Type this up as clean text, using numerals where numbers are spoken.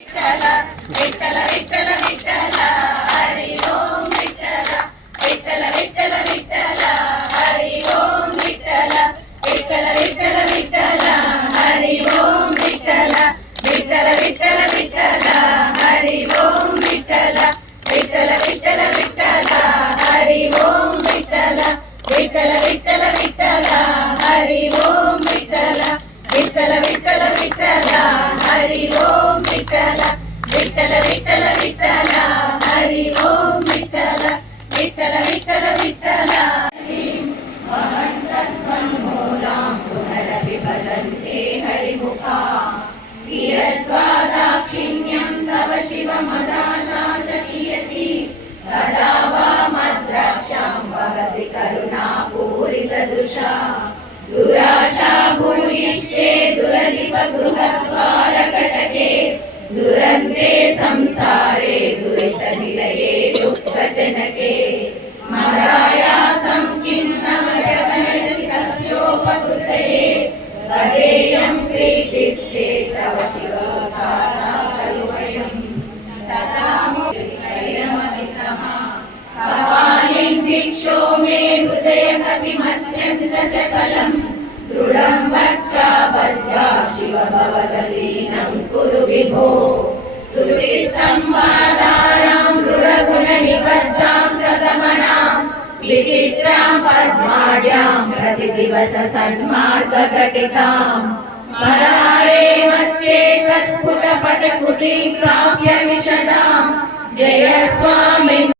విఠల విఠల విఠల హరి ఓం విఠల విఠల విఠల విఠల హరి ఓం విఠల విఠల విఠల విఠల హరి ఓం విఠల విఠల విఠల విఠల హరి ఓం విఠల విఠల విఠల విఠల హరి ఓం విఠల విఠల విఠల విఠల హరి ఓం విఠల విఠల విఠల విఠల హరి ఓం విఠల విఠల విఠల విఠల హరి ఓం విఠల విఠల విఠల విఠల మహంతస్వం మూలాం పునరవిభజంతే హరిముఖా కియద్వాదాక్షిణ్యం తవ శివమదాశా చ కియతి తదా వా మద్రాక్షాం వహసి కరుణాపూరితదృశా दुराशा भूयिष्ठे दुरधिप गृहद्वारकटके दुरन्ते संसारे दुरितनिलये दुःखजनके मदायासं किन्नमजनयसि तस्योपकृतये तदेयं प्रीतिश्चेत् तव शिवोद्धारा खलु वयं सदा मुक्तिरममितः भवानीं भिक्षो मे हृदयकपिमत्यन्तचकलं दृढं वक्त्वा बद्ध्वा शिव भवदलीनं कुरु विभो धृतिस्तम्भाधारां दृढगुणनिबद्धां सगमनां विचित्रां पद्माढ्यां प्रतिदिवस सन्मार्गघटितां स्मरारे मच्चेतस्फुटपटकुटीं प्राप्य विशदां जय स्वामिन्